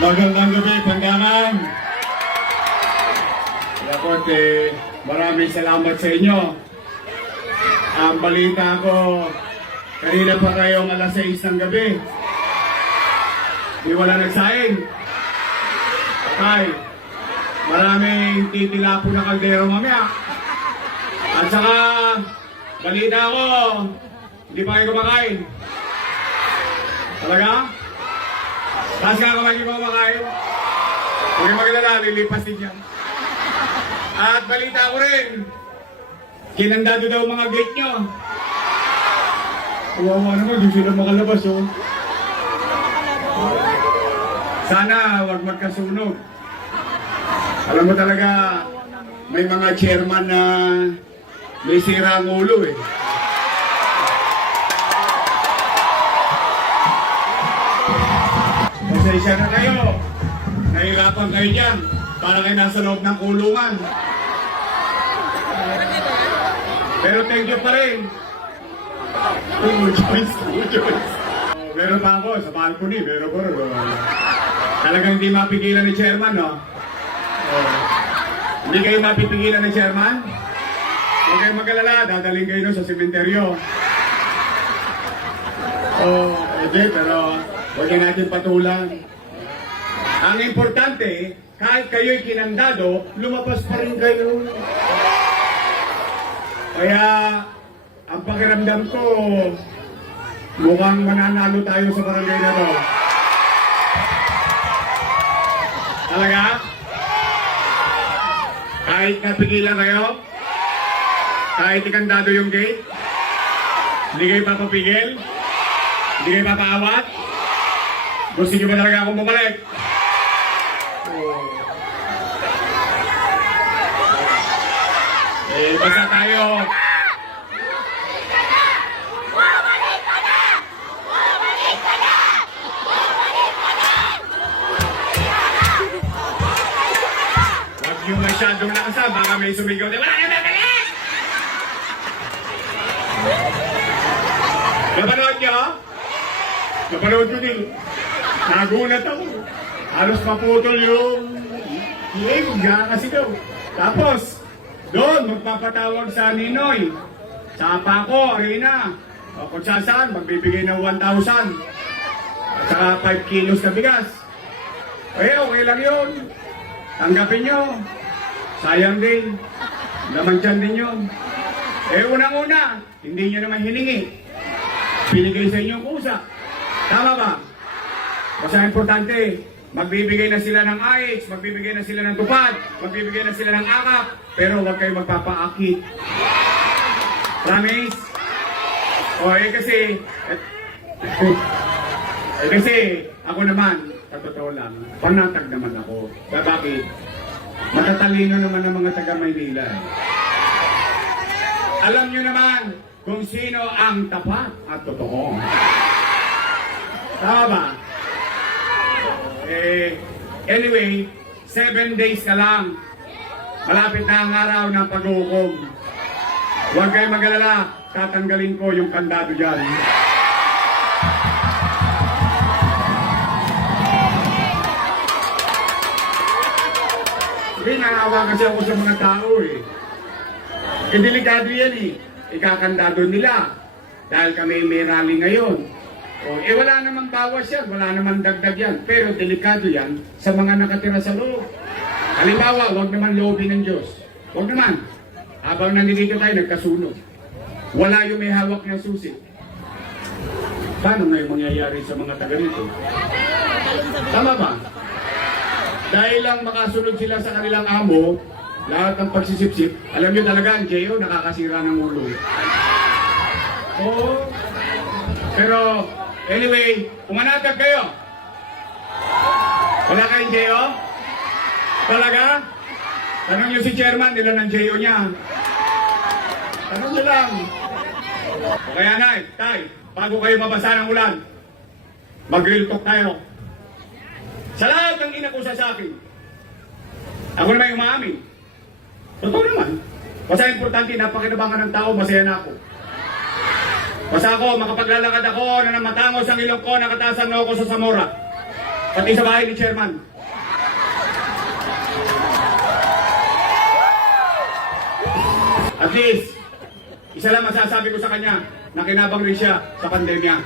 Magandang gabi, Panggangan. Kaya po, eh, maraming salamat sa inyo. Ang balita ko, kanina pa kayong alas 6 ng gabi. Di wala nagsaing. Okay. Maraming titila po ng kaldero mamaya. At saka, balita ko, hindi pa kayo kumakain. Talaga? Taas nga kamay ko kumakain. Huwag kayong maglala, lilipas din yan. At balita ko rin, kinandado daw mga gate nyo. Kawawa naman, di sila makalabas oh. Sana wag magkasunog. Alam mo talaga, may mga chairman na may sira ang ulo eh. Pasensya na kayo. Nahirapan kayo dyan. Para kayo nasa loob ng kulungan. Pero thank you pa rin. Two choice, two choice. Meron pa ako sa balcony, meron ko rin. Talagang hindi mapigilan ni chairman, no? Oh. Hindi kayo mapipigilan ni chairman? Huwag kayong mag-alala, dadaling kayo sa sementeryo. Oh, hindi, pero huwag na natin patulan. Ang importante, kahit kayo'y kinandado, lumapas pa rin kayo. Kaya, ang pakiramdam ko, mukhang mananalo tayo sa barangay na to. Talaga? Kahit napigilan kayo? Kahit ikandado yung gate? Hindi kayo papapigil? Hindi kayo papaawat? Gusto niyo ba talaga akong bumalik? Eh, basta tayo. Huwag niyo masyadong nakasan, baka may sumigaw na, wala na balik! Napanood niyo? Napanood ko din. Nagulat ako. Halos maputol yung gana kasi daw. Tapos, doon, magpapatawag sa Ninoy. Sa Paco, Arena. O kung saan saan, magbibigay ng 1,000. At saka 5 kilos na bigas. Eh, okay lang yun. Tanggapin nyo. Sayang din. Laman dyan din yun. Eh, unang-una, hindi nyo naman hiningi. Binigay sa inyo ang kusa. Tama ba? Basta ang importante, magbibigay na sila ng IH, magbibigay na sila ng tupad, magbibigay na sila ng akap, pero huwag kayo magpapaakit. Promise? O eh kasi, eh, eh, kasi ako naman, sa totoo lang, panatag naman ako. Ba- Bakit? Matatalino naman ang mga taga Maynila. Alam nyo naman kung sino ang tapat at totoo. Tama ba? Eh, anyway, seven days ka lang. Malapit na ang araw ng pag-uukom. Huwag kayo mag-alala, tatanggalin ko yung kandado dyan. Hindi, naawa kasi ako sa mga tao eh. Eh, delikado yan eh. Ikakandado nila. Dahil kami may rally ngayon. O, eh, wala namang bawas yan. Wala namang dagdag yan. Pero delikado yan sa mga nakatira sa loob. Halimbawa, wag naman loobin ng Diyos. Wag naman. Habang nandito tayo, nagkasunog. Wala yung may hawak ng susi. Paano ngayon mangyayari sa mga taga rito? Tama ba? Dahil lang makasunod sila sa kanilang amo, lahat ng pagsisipsip, alam niyo talaga ang J.O. nakakasira ng ulo. Oo. Pero, anyway, pumanatag kayo. Wala kayong J.O.? Talaga? Tanong niyo si chairman, nila ng J.O. niya. Tanong niyo lang. Kaya na, tay, bago kayo mabasa ng ulan, talk tayo. Sa lahat ng inakusa sa akin, ako naman yung umaamin. Totoo naman. Basta importante, napakinabangan ng tao, masaya na ako. Basta ako, makapaglalakad ako na namatangos ang ilong ko, nakatasan na ako sa Zamora. Pati sa bahay ni Chairman. At least, isa lang masasabi ko sa kanya, nakinabang rin siya sa pandemya.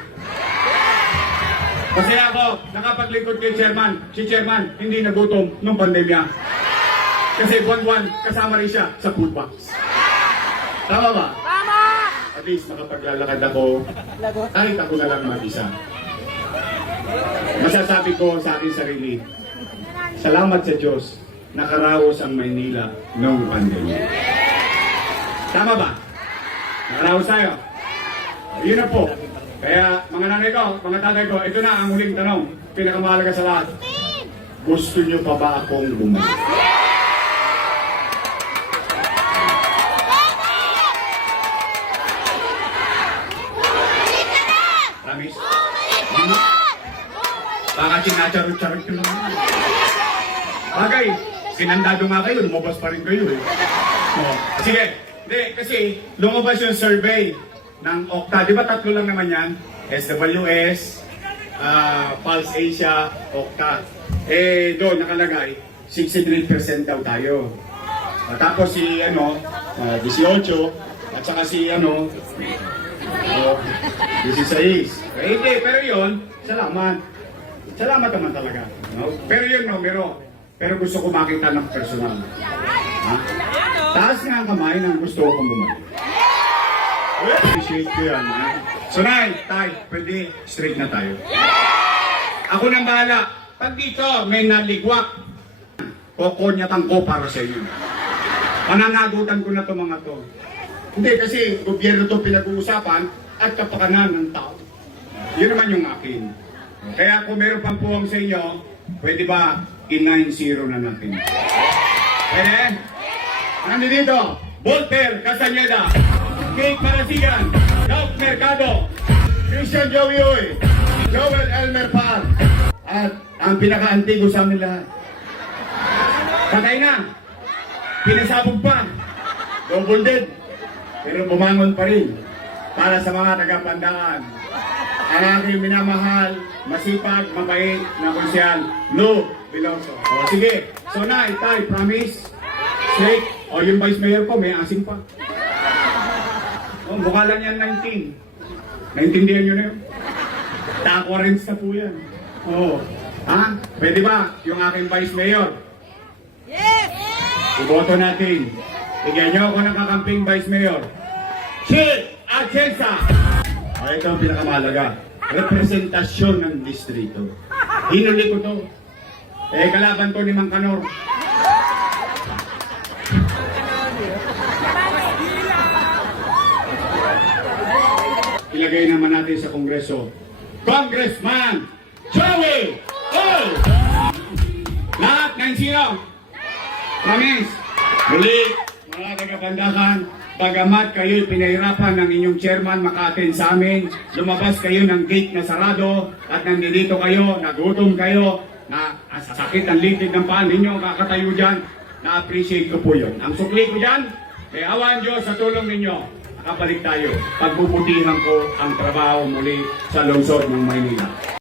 Kasi ako, nakapaglingkod kay Chairman. Si Chairman, hindi nagutom nung pandemya. Kasi buwan-buwan, kasama rin siya sa food box. Tama ba? Least nakapaglalakad ako, kahit ako na lang mag-isa. Masasabi ko sa akin sarili, salamat sa Diyos, nakaraos ang Maynila noong pandemya. Tama ba? Nakaraos tayo. Yun na po. Kaya mga nanay ko, mga tatay ko, ito na ang huling tanong. Pinakamahalaga sa lahat. Gusto nyo pa ba akong bumalik? Promise? Baka sinacharot-charot ko lang. Bagay, sinandado nga kayo, lumabas pa rin kayo eh. Oh. Sige, hindi, kasi lumabas yung survey ng Okta. Di ba tatlo lang naman yan? SWS, ah, Pulse Asia, Okta. Eh, doon nakalagay, 63% daw tayo. Ah, tapos si, ano, ah, 18, at saka si, ano, oh, 16. Eh, hindi, pero yun, salamat. Salamat naman talaga. No? Pero yun, numero. Pero gusto ko makita ng personal. Ha? Taas nga ang kamay ng gusto kong bumalik. Appreciate ko yan. Ha? So, Nay, Tay, pwede straight na tayo. Ako nang bahala. Pag dito may naligwak, kokonyatan ko para sa inyo. Pananagutan ko na to mga to. Hindi kasi gobyerno to pinag-uusapan at kapakanan ng tao. Yun naman yung akin. Kaya kung meron pang puwang sa inyo, pwede ba i-9-0 na natin? Pwede? Nandito dito, Volter Castañeda, Kate Marasigan, Doug Mercado, Christian Joey Uy, Joel Elmer Paar, at ang pinaka-antigo sa amin lahat. Patay na. Pinasabog pa. Double dead. Pero bumangon pa rin. Para sa mga tagapandaan. Ang aking minamahal, masipag, mabait na konsyal, Lou Veloso. O sige. So na, itay, promise. Straight. O yung vice mayor ko, may asim pa. O, mukha lang yan 19. Naintindihan nyo na yun? Takwarens na po yan. Oo. Ha? Pwede ba? Yung aking vice mayor, Yes! Iboto natin. Bigyan niyo ako ng kakamping Vice Mayor. Chief Atienza! O ito ang pinakamahalaga. Representasyon ng distrito. Hinuli ko to. Eh, kalaban to ni Mang Kanor. Ilagay naman natin sa Kongreso. Congressman Joey Oy! Lahat ng sino? Promise. Muli, mga tagapandakan, bagamat kayo'y pinahirapan ng inyong chairman maka-attend sa amin, lumabas kayo ng gate na sarado at nandito kayo, nagutom kayo, na sakit ang litid ng paan ninyo, kakatayo dyan, na-appreciate ko po yun. Ang sukli ko dyan, kay awan Diyos sa tulong ninyo, nakabalik tayo. Pagbubutihan ko ang trabaho muli sa lungsod ng Maynila.